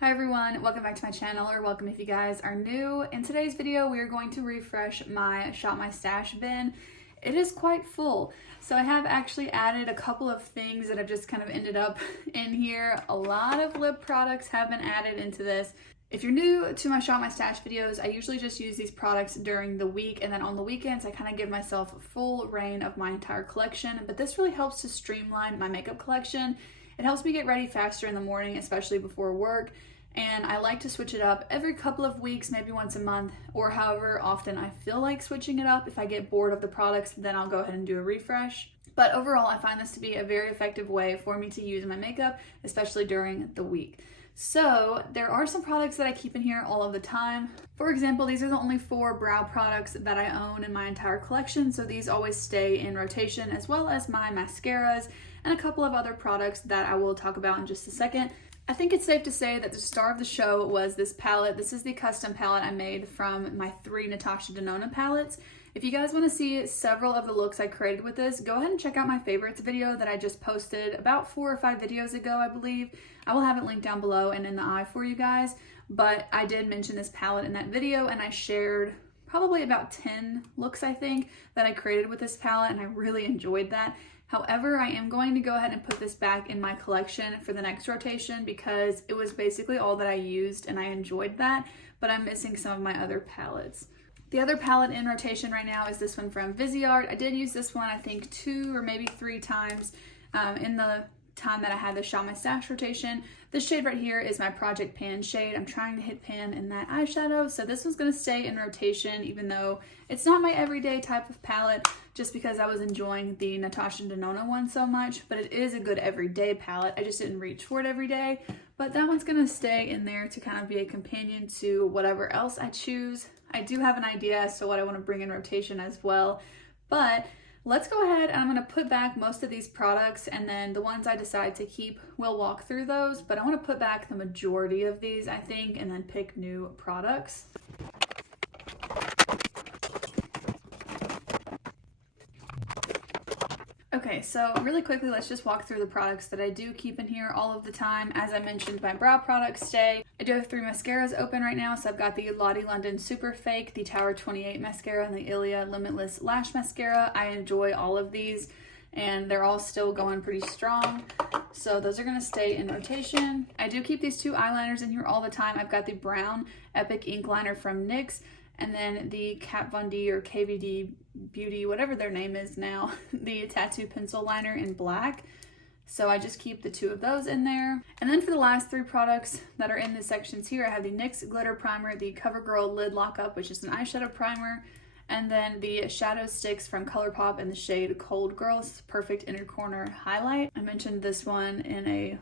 Hi everyone, welcome back to my channel, or welcome if you guys are new. In today's video, we are going to refresh my Shop My Stash bin. It is quite full, so I have actually added a couple of things that have just kind of ended up in here. A lot of lip products have been added into this. If you're new to my Shop My Stash videos, I usually just use these products during the week, and then on the weekends I kind of give myself full reign of my entire collection, but this really helps to streamline my makeup collection. It helps me get ready faster in the morning, especially before work, and I like to switch it up every couple of weeks, maybe once a month, or however often I feel like switching it up. If I get bored of the products, then I'll go ahead and do a refresh. But overall, I find this to be a very effective way for me to use my makeup, especially during the week. So there are some products that I keep in here all of the time. For example, these are the only 4 brow products that I own in my entire collection, so these always stay in rotation, as well as my mascaras and a couple of other products that I will talk about in just a second. I think it's safe to say that the star of the show was this palette. This is the custom palette I made from my 3 Natasha Denona palettes. If you guys want to see several of the looks I created with this, go ahead and check out my favorites video that I just posted about 4 or 5 videos ago, I believe. I will have it linked down below and in the eye for you guys, but I did mention this palette in that video, and I shared probably about 10 looks, I think, that I created with this palette, and I really enjoyed that. However, I am going to go ahead and put this back in my collection for the next rotation because it was basically all that I used and I enjoyed that, but I'm missing some of my other palettes. The other palette in rotation right now is this one from Viseart. I did use this one, I think 2 or maybe 3 times in the time that I had the Shop My Stash rotation. This shade right here is my Project Pan shade. I'm trying to hit pan in that eyeshadow, so this one's going to stay in rotation even though it's not my everyday type of palette, just because I was enjoying the Natasha Denona one so much, but it is a good everyday palette. I just didn't reach for it every day, but that one's going to stay in there to kind of be a companion to whatever else I choose. I do have an idea as to what I want to bring in rotation as well, but let's go ahead and I'm going to put back most of these products, and then the ones I decide to keep, we'll walk through those, but I want to put back the majority of these, I think, and then pick new products. Okay, so really quickly, let's just walk through the products that I do keep in here all of the time. As I mentioned, my brow products stay. I do have 3 mascaras open right now, so I've got the Lottie London Super Fake, the Tower 28 mascara, and the Ilia Limitless Lash Mascara. I enjoy all of these, and they're all still going pretty strong, so those are going to stay in rotation. I do keep these 2 eyeliners in here all the time. I've got the brown Epic Ink Liner from NYX, and then the Kat Von D or KVD Beauty, whatever their name is now, the Tattoo Pencil Liner in black. So I just keep the 2 of those in there. And then for the last 3 products that are in the sections here, I have the NYX Glitter Primer, the CoverGirl Lid Lockup, which is an eyeshadow primer, and then the Shadow Sticks from ColourPop in the shade Cold Girls Perfect Inner Corner Highlight. I mentioned this one in a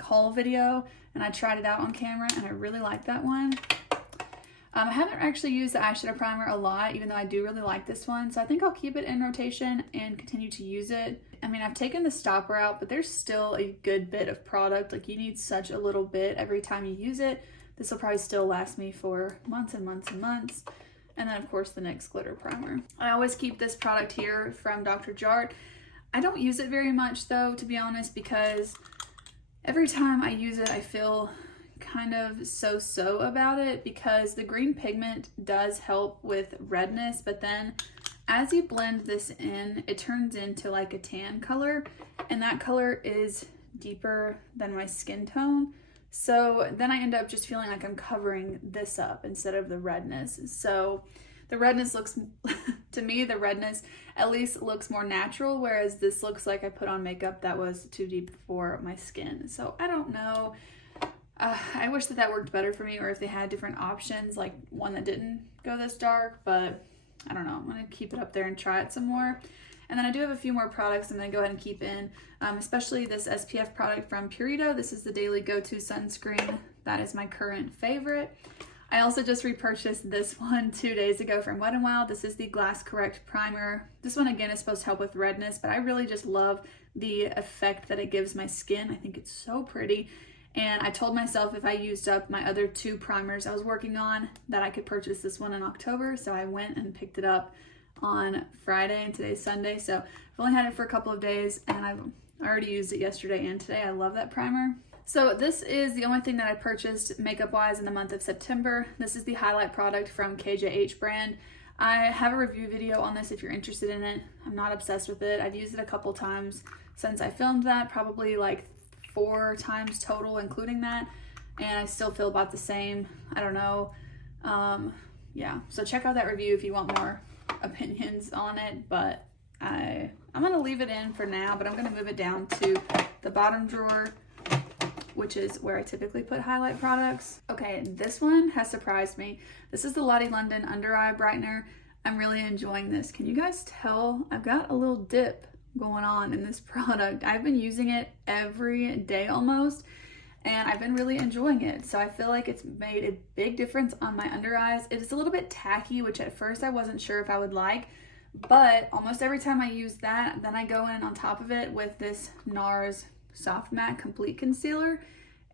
haul video, and I tried it out on camera, and I really like that one. I haven't actually used the eyeshadow primer a lot, even though I do really like this one, so I think I'll keep it in rotation and continue to use it. I mean, I've taken the stopper out, but there's still a good bit of product. Like, you need such a little bit every time you use it. This will probably still last me for months and months and months. And then, of course, the NYX Glitter Primer. I always keep this product here from Dr. Jart. I don't use it very much, though, to be honest, because every time I use it, I feel kind of so-so about it, because the green pigment does help with redness, but then as you blend this in, it turns into like a tan color, and that color is deeper than my skin tone. So then I end up just feeling like I'm covering this up instead of the redness. So the redness looks, to me, the redness at least looks more natural, whereas this looks like I put on makeup that was too deep for my skin. So I don't know. I wish that worked better for me, or if they had different options, like one that didn't go this dark, but I don't know. I'm going to keep it up there and try it some more. And then I do have a few more products I'm going to go ahead and keep in, especially this SPF product from Purito. This is the Daily Go-To Sunscreen. That is my current favorite. I also just repurchased this one 2 days ago from Wet n Wild. This is the Glass Correct Primer. This one, again, is supposed to help with redness, but I really just love the effect that it gives my skin. I think it's so pretty. And I told myself if I used up my other 2 primers I was working on, that I could purchase this one in October. So I went and picked it up on Friday, and today's Sunday. So I've only had it for a couple of days, and I've already used it yesterday and today. I love that primer. So this is the only thing that I purchased makeup wise in the month of September. This is the highlight product from KJH brand. I have a review video on this if you're interested in it. I'm not obsessed with it. I've used it a couple times since I filmed that, probably like 4 times total including that, and I still feel about the same. I don't know. Yeah, so check out that review if you want more opinions on it, but I'm gonna leave it in for now, but I'm gonna move it down to the bottom drawer, which is where I typically put highlight products. Okay, this one has surprised me. This is the Lottie London Under Eye Brightener. I'm really enjoying this. Can you guys tell? I've got a little dip going on in this product. I've been using it every day almost, and I've been really enjoying it. So I feel like it's made a big difference on my under eyes. It is a little bit tacky, which at first I wasn't sure if I would like, but almost every time I use that, then I go in on top of it with this NARS Soft Matte Complete Concealer.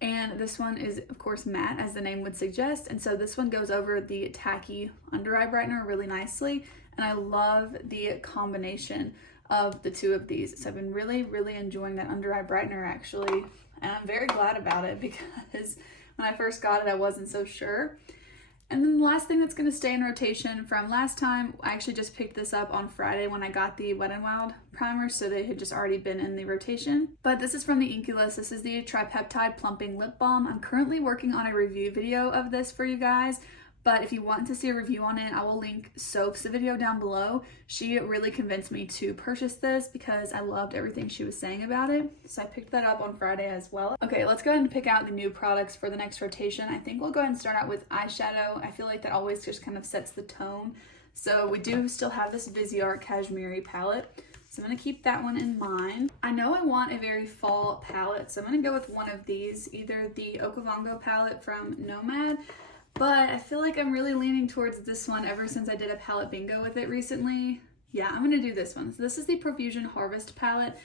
And this one is, of course, matte, as the name would suggest. And so this one goes over the tacky under eye brightener really nicely. And I love the combination of the two of these. So I've been really, really enjoying that under eye brightener, actually. And I'm very glad about it because when I first got it, I wasn't so sure. And then the last thing that's going to stay in rotation from last time, I actually just picked this up on Friday when I got the Wet n Wild primer, so they had just already been in the rotation. But this is from the Inkey List. This is the Tripeptide Plumping Lip Balm. I'm currently working on a review video of this for you guys, but if you want to see a review on it, I will link Soph's video down below. She really convinced me to purchase this because I loved everything she was saying about it. So I picked that up on Friday as well. Okay, let's go ahead and pick out the new products for the next rotation. I think we'll go ahead and start out with eyeshadow. I feel like that always just kind of sets the tone. So we do still have this Viseart Cashmere palette. So I'm going to keep that one in mind. I know I want a very fall palette, so I'm going to go with one of these, either the Okavango palette from Nomad, but I feel like I'm really leaning towards this one ever since I did a palette bingo with it recently. Yeah, I'm gonna do this one. So this is the Profusion Harvest palette.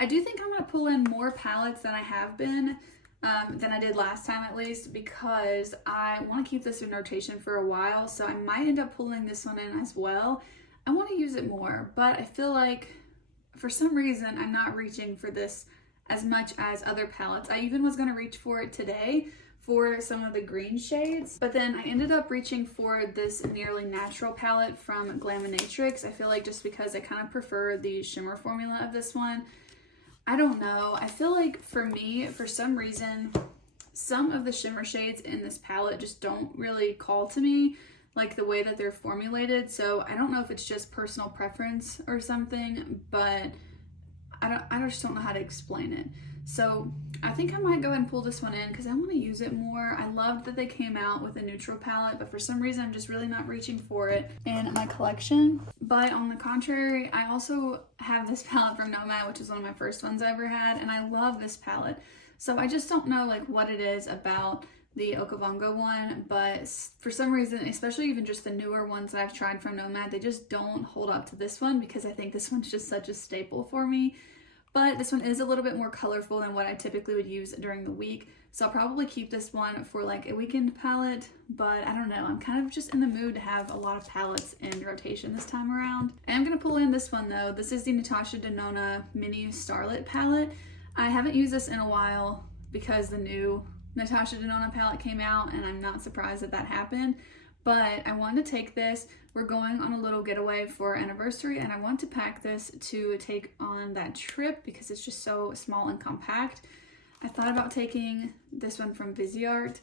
I do think I'm gonna pull in more palettes than I have been, than I did last time at least, because I wanna keep this in rotation for a while, so I might end up pulling this one in as well. I wanna use it more, but I feel like for some reason I'm not reaching for this as much as other palettes. I even was gonna reach for it today, for some of the green shades, but then I ended up reaching for this Nearly Natural palette from Glaminatrix. I feel like just because I kind of prefer the shimmer formula of this one. I don't know, I feel like for me, for some reason, some of the shimmer shades in this palette just don't really call to me, like the way that they're formulated. So I don't know if it's just personal preference or something, but I just don't know how to explain it. So I think I might go ahead and pull this one in because I want to use it more. I loved that they came out with a neutral palette, but for some reason I'm just really not reaching for it in my collection. But on the contrary, I also have this palette from Nomad, which is one of my first ones I ever had, and I love this palette. So I just don't know like what it is about the Okavango one, but for some reason, especially even just the newer ones that I've tried from Nomad, they just don't hold up to this one because I think this one's just such a staple for me. But this one is a little bit more colorful than what I typically would use during the week. So I'll probably keep this one for like a weekend palette, but I don't know. I'm kind of just in the mood to have a lot of palettes in rotation this time around. I am gonna pull in this one though. This is the Natasha Denona Mini Starlit palette. I haven't used this in a while because the new Natasha Denona palette came out, and I'm not surprised that that happened. But I wanted to take this. We're going on a little getaway for our anniversary, and I want to pack this to take on that trip because it's just so small and compact. I thought about taking this one from Viseart,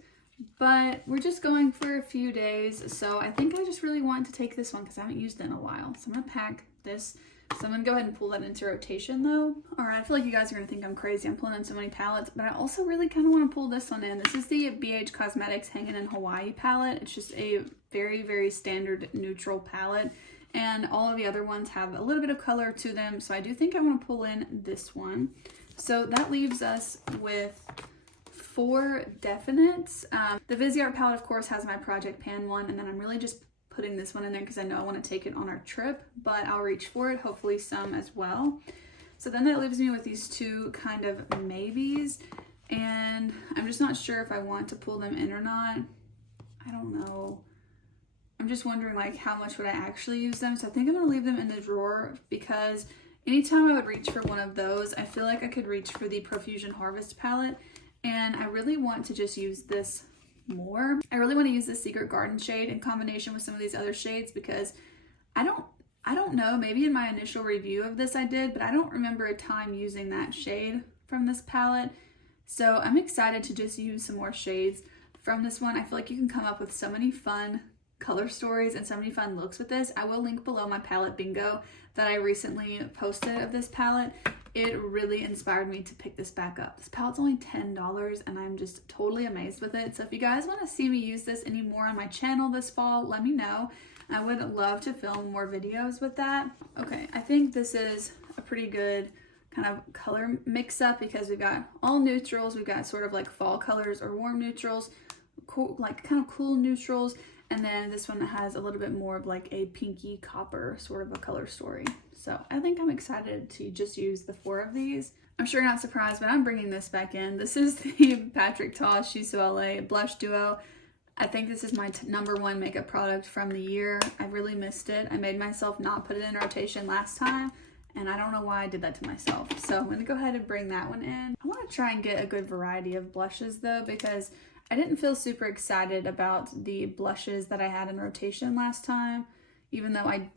but we're just going for a few days, so I think I just really want to take this one because I haven't used it in a while. So I'm gonna pack this. So I'm gonna go ahead and pull that into rotation though. All right, I feel like you guys are gonna think I'm crazy. I'm pulling in so many palettes, but I also really kind of want to pull this one in. This is the BH Cosmetics Hanging in Hawaii palette. It's just a very, very standard neutral palette, and all of the other ones have a little bit of color to them. So I do think I want to pull in this one. So that leaves us with 4 definites. The Viseart palette, of course, has my Project Pan one, and then I'm really just putting this one in there because I know I want to take it on our trip, but I'll reach for it, hopefully some as well. So then that leaves me with these 2 kind of maybes, and I'm just not sure if I want to pull them in or not. I don't know. I'm just wondering like how much would I actually use them. So I think I'm gonna leave them in the drawer because anytime I would reach for one of those, I feel like I could reach for the Profusion Harvest palette, and I really want to just use this more. I really want to use the Secret Garden shade in combination with some of these other shades because I don't know, maybe in my initial review of this I did, but I don't remember a time using that shade from this palette. So I'm excited to just use some more shades from this one. I feel like you can come up with so many fun color stories and so many fun looks with this. I will link below my palette bingo that I recently posted of this palette. It really inspired me to pick this back up. This palette's only $10 and I'm just totally amazed with it. So if you guys want to see me use this any more on my channel this fall, let me know. I would love to film more videos with that. Okay, I think this is a pretty good kind of color mix up because we've got all neutrals, we've got sort of like fall colors or warm neutrals, cool, like kind of cool neutrals, and then this one that has a little bit more of like a pinky copper sort of a color story. So I think I'm excited to just use the 4 of these. I'm sure you're not surprised, but I'm bringing this back in. This is the Patrick Ta Suis Soleil Blush Duo. I think this is my #1 makeup product from the year. I really missed it. I made myself not put it in rotation last time, and I don't know why I did that to myself. So I'm going to go ahead and bring that one in. I want to try and get a good variety of blushes though, because I didn't feel super excited about the blushes that I had in rotation last time. Even though I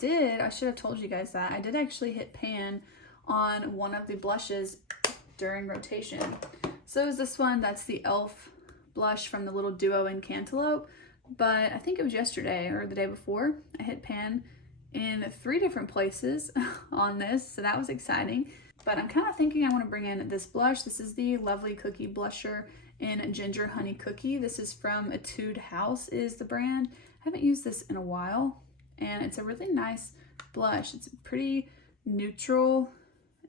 should have told you guys that. I did actually hit pan on one of the blushes during rotation. So is this one, that's the e.l.f. blush from the little duo in Cantaloupe. But I think it was yesterday or the day before, I hit pan in 3 different places on this, so that was exciting. But I'm kind of thinking I want to bring in this blush. This is the Lovely Cookie blusher in Ginger Honey Cookie. This is from Etude House is the brand. I haven't used this in a while, and it's a really nice blush. It's pretty neutral,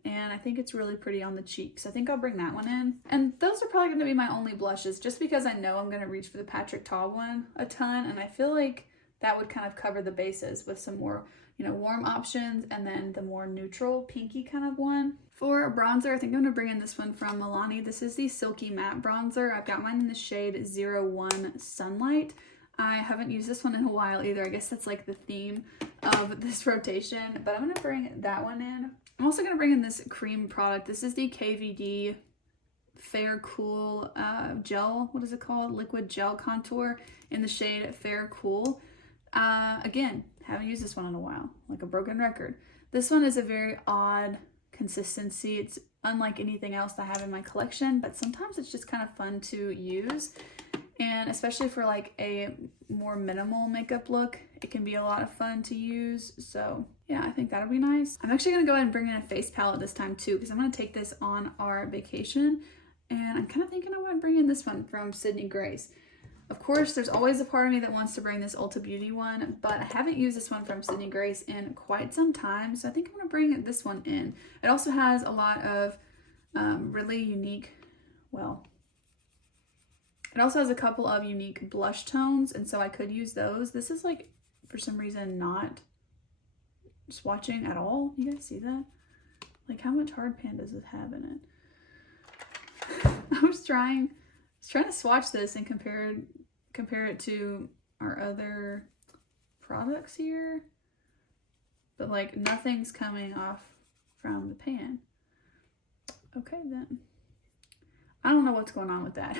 and I think it's really pretty on the cheeks. I think I'll bring that one in. And those are probably going to be my only blushes, just because I know I'm going to reach for the Patrick Ta one a ton, and I feel like that would kind of cover the bases with some more, you know, warm options and then the more neutral pinky kind of one. For a bronzer, I think I'm going to bring in this one from Milani. This is the Silky Matte Bronzer. I've got mine in the shade 01 Sunlight. I haven't used this one in a while either. I guess that's like the theme of this rotation, but I'm going to bring that one in. I'm also going to bring in this cream product. This is the KVD Fair Cool Gel, what is it called? Liquid Gel Contour in the shade Fair Cool. Again, haven't used this one in a while, like a broken record. This one is a very odd consistency. It's unlike anything else I have in my collection, but sometimes it's just kind of fun to use. And especially for like a more minimal makeup look, it can be a lot of fun to use. So yeah, I think that'll be nice. I'm actually gonna go ahead and bring in a face palette this time too, because I'm gonna take this on our vacation. And I'm kind of thinking I want to bring in this one from Sydney Grace. Of course, there's always a part of me that wants to bring this Ulta Beauty one, but I haven't used this one from Sydney Grace in quite some time, so I think I'm going to bring this one in. It also has a lot of really unique, well, it also has a couple of unique blush tones, and so I could use those. This is like, for some reason, not swatching at all. You guys see that? Like, how much hard pan does it have in it? I was trying to swatch this and compare it to our other products here, but like nothing's coming off from the pan. Okay, then I don't know what's going on with that.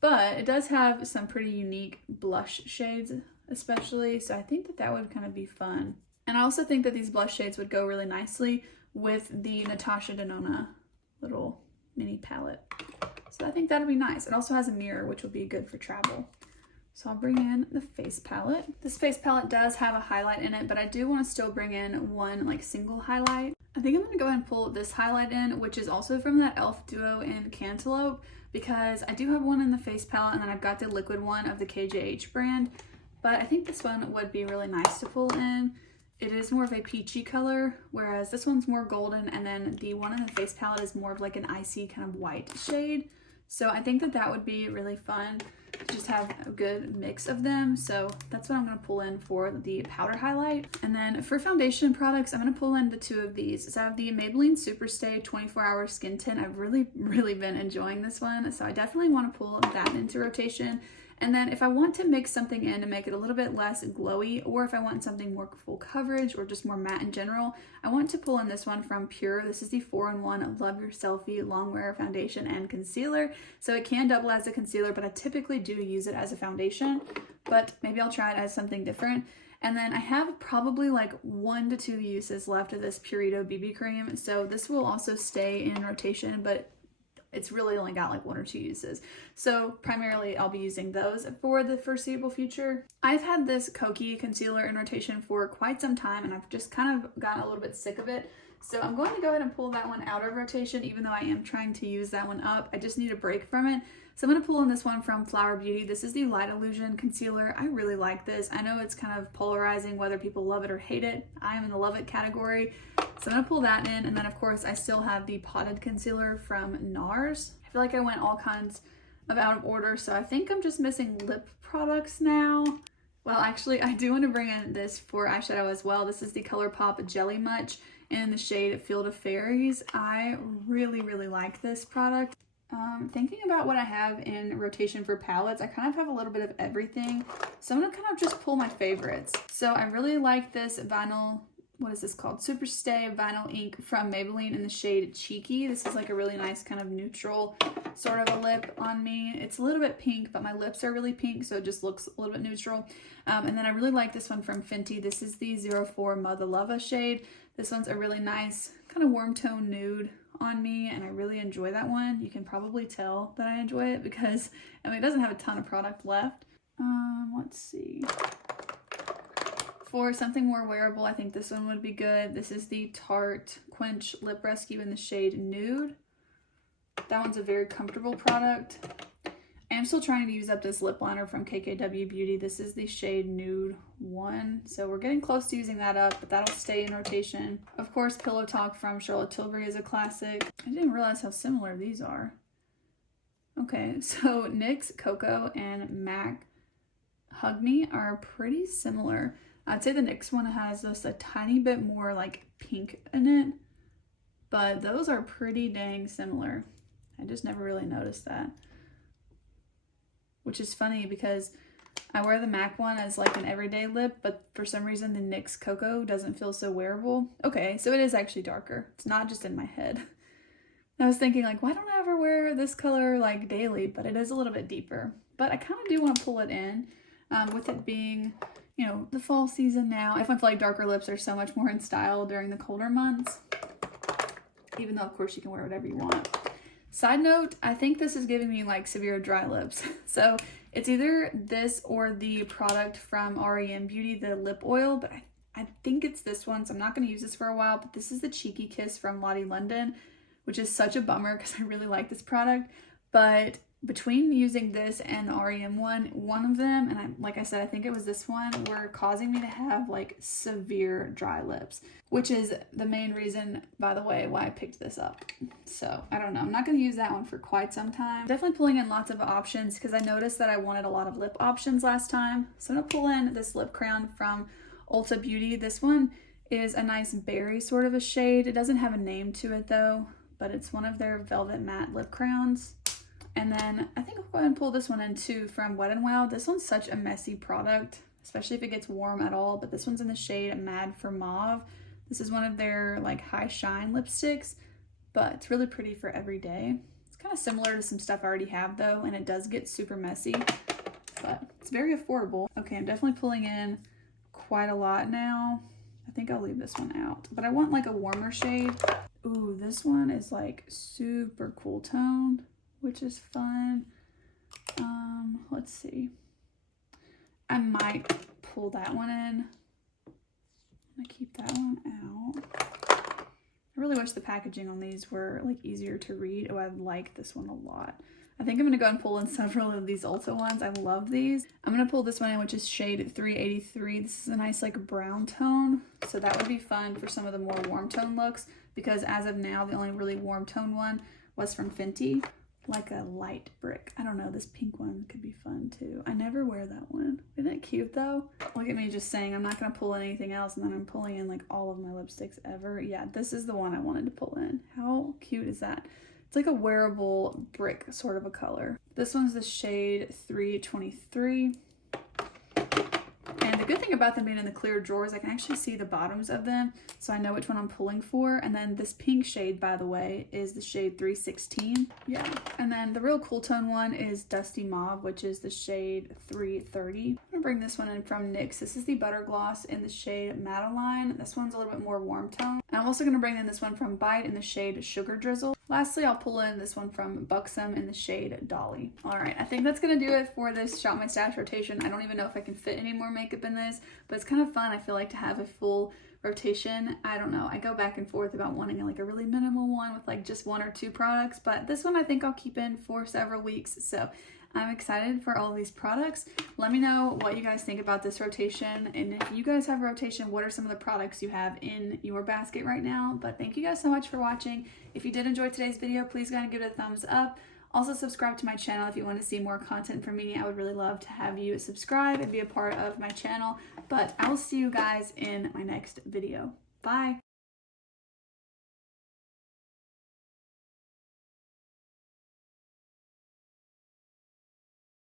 But it does have some pretty unique blush shades especially, so I think that that would kind of be fun. And I also think that these blush shades would go really nicely with the Natasha Denona little mini palette. So I think that'll be nice. It also has a mirror, which will be good for travel. So I'll bring in the face palette. This face palette does have a highlight in it, but I do want to still bring in one like single highlight. I think I'm going to go ahead and pull this highlight in, which is also from that e.l.f. duo in Cantaloupe, because I do have one in the face palette and then I've got the liquid one of the KJH brand, but I think this one would be really nice to pull in. It is more of a peachy color, whereas this one's more golden, and then the one in the face palette is more of like an icy kind of white shade. So I think that that would be really fun to just have a good mix of them. So that's what I'm going to pull in for the powder highlight. And then for foundation products, I'm going to pull in the 2 of these. So I have the Maybelline Superstay 24-Hour Skin Tint. I've really been enjoying this one, so I definitely want to pull that into rotation. And then if I want to mix something in to make it a little bit less glowy, or if I want something more full coverage or just more matte in general, I want to pull in this one from Pure. This is the 4-in-1 Love Your Selfie Longwear Foundation and Concealer. So it can double as a concealer, but I typically do use it as a foundation, but maybe I'll try it as something different. And then I have probably like 1 to 2 uses left of this Purito BB cream. So this will also stay in rotation, but it's really only got like 1 or 2 uses. So primarily I'll be using those for the foreseeable future. I've had this Kokie concealer in rotation for quite some time, and I've just kind of gotten a little bit sick of it. So I'm going to go ahead and pull that one out of rotation, even though I am trying to use that one up. I just need a break from it. So I'm going to pull in this one from Flower Beauty. This is the Light Illusion Concealer. I really like this. I know it's kind of polarizing whether people love it or hate it. I am in the love it category. So I'm going to pull that in. And then of course I still have the Potted Concealer from NARS. I feel like I went all kinds of out of order. So I think I'm just missing lip products now. Well, actually I do want to bring in this for eyeshadow as well. This is the ColourPop Jelly Much in the shade Field of Fairies. I really like this product. Thinking about what I have in rotation for palettes, I kind of have a little bit of everything. So I'm gonna kind of just pull my favorites. So I really like this vinyl, what is this called? Superstay Vinyl Ink from Maybelline in the shade Cheeky. This is like a really nice kind of neutral sort of a lip on me. It's a little bit pink, but my lips are really pink, so it just looks a little bit neutral. And then I really like this one from Fenty. This is the 04 Mother Lava shade. This one's a really nice kind of warm tone nude on me, and I really enjoy that one. You can probably tell that I enjoy it because I mean it doesn't have a ton of product left. Let's see. For something more wearable, I think this one would be good. This is the Tarte Quench Lip Rescue in the shade Nude. That one's a very comfortable product. I am still trying to use up this lip liner from KKW Beauty. This is the shade Nude 1. So we're getting close to using that up, but that'll stay in rotation. Of course, Pillow Talk from Charlotte Tilbury is a classic. I didn't realize how similar these are. Okay, so NYX, Cocoa, and MAC Hug Me are pretty similar. I'd say the NYX one has just a tiny bit more like pink in it, but those are pretty dang similar. I just never really noticed that. Which is funny because I wear the MAC one as like an everyday lip, but for some reason the NYX Cocoa doesn't feel so wearable. Okay, so it is actually darker. It's not just in my head. I was thinking like, why don't I ever wear this color like daily? But it is a little bit deeper. But I kind of do want to pull it in with it being, you know, the fall season now. I feel like darker lips are so much more in style during the colder months. Even though of course you can wear whatever you want. Side note, I think this is giving me like severe dry lips. So it's either this or the product from REM Beauty, the lip oil, but I think it's this one. So I'm not going to use this for a while, but this is the Cheeky Kiss from Lottie London, which is such a bummer because I really like this product. But between using this and the REM one of them, and like I said, I think it was this one, were causing me to have like severe dry lips, which is the main reason, by the way, why I picked this up. So I don't know, I'm not going to use that one for quite some time. Definitely pulling in lots of options because I noticed that I wanted a lot of lip options last time. So I'm going to pull in this lip crown from Ulta Beauty. This one is a nice berry sort of a shade. It doesn't have a name to it though, but it's one of their velvet matte lip crowns. And then I think I'll go ahead and pull this one in too from Wet n Wild. This one's such a messy product, especially if it gets warm at all, but this one's in the shade Mad for Mauve. This is one of their like high shine lipsticks, but it's really pretty for every day. It's kind of similar to some stuff I already have though, and it does get super messy, but it's very affordable. Okay, I'm definitely pulling in quite a lot now. I think I'll leave this one out, but I want like a warmer shade. Ooh, this one is like super cool toned, which is fun. Let's see. I might pull that one in. I'm gonna keep that one out. I really wish the packaging on these were like easier to read. Oh, I like this one a lot. I think I'm gonna go and pull in several of these Ulta ones. I love these. I'm gonna pull this one in, which is shade 383. This is a nice like brown tone. So that would be fun for some of the more warm tone looks, because as of now, the only really warm tone one was from Fenty. Like a light brick. I don't know, this pink one could be fun too. I never wear that one. Isn't it cute though? Look at me just saying I'm not gonna pull in anything else and then I'm pulling in like all of my lipsticks ever. Yeah, this is the one I wanted to pull in. How cute is that? It's like a wearable brick sort of a color. This one's the shade 323. And the good thing about them being in the clear drawers, I can actually see the bottoms of them, so I know which one I'm pulling for. And then this pink shade, by the way, is the shade 316. Yeah. And then the real cool tone one is Dusty Mauve, which is the shade 330. I'm gonna bring this one in from NYX. This is the Butter Gloss in the shade Madeline. This one's a little bit more warm tone. And I'm also gonna bring in this one from Bite in the shade Sugar Drizzle. Lastly, I'll pull in this one from Buxom in the shade Dolly. All right, I think that's gonna do it for this Shop My Stash rotation. I don't even know if I can fit any more makeup in this, but it's kind of fun, I feel like, to have a full rotation. I don't know, I go back and forth about wanting like a really minimal one with like just 1 or 2 products, but this one I think I'll keep in for several weeks. So I'm excited for all of these products. Let me know what you guys think about this rotation, and if you guys have a rotation, what are some of the products you have in your basket right now. But thank you guys so much for watching. If you did enjoy today's video, please go ahead and give it a thumbs up. Also subscribe to my channel if you want to see more content from me. I would really love to have you subscribe and be a part of my channel. But I will see you guys in my next video. Bye!